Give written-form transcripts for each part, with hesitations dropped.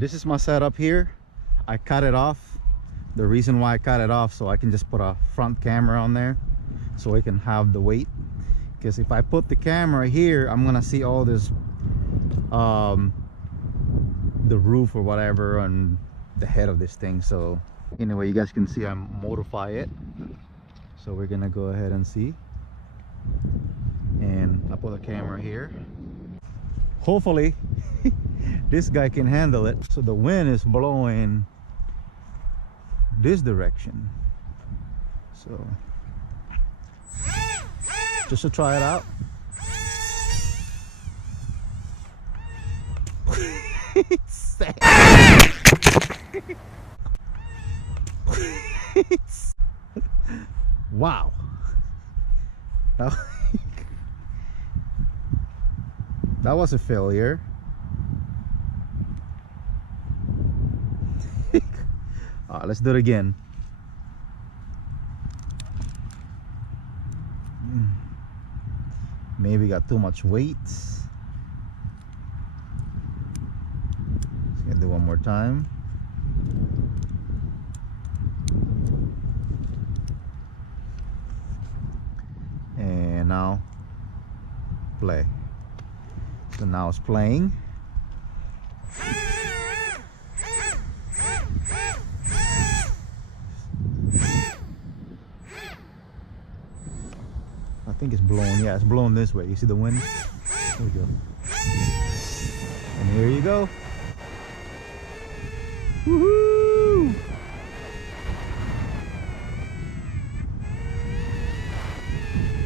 This is my setup here. I cut it off. The reason why I cut it off, so I can just put a front camera on there so I can have the weight, because if I put the camera here, I'm gonna see all this the roof or whatever and the head of this thing. So anyway, you guys can see I modify it, so we're gonna go ahead and see. And I put a camera here. Hopefully this guy can handle it. So the wind is blowing this direction, so just to try it out. Wow. That was a failure. Let's do it again. Maybe got too much weight. Let's do one more time. And now play. So now it's playing. I think it's blowing. Yeah, it's blowing this way. You see the wind? There we go. And here you go. Woohoo!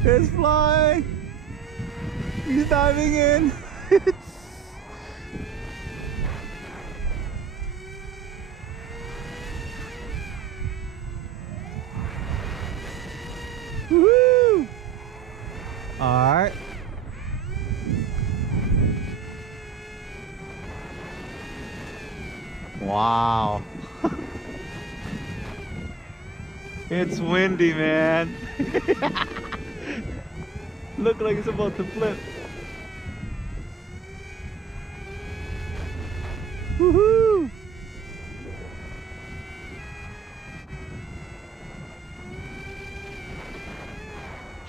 It's flying. He's diving in. Woohoo! All right. Wow. It's windy, man. Look like it's about to flip. Woohoo!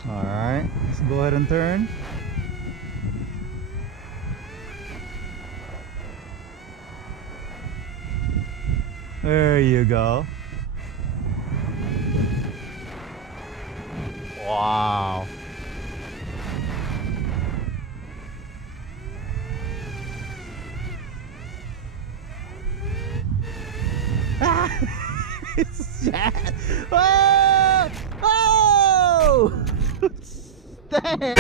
All right, let's go ahead and turn. There you go. Wow. It's oh! Oh! Damn!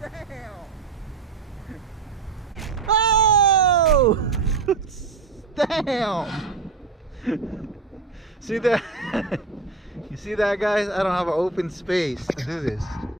Damn! Oh! Damn! See that? You see that, guys? I don't have an open space to do this.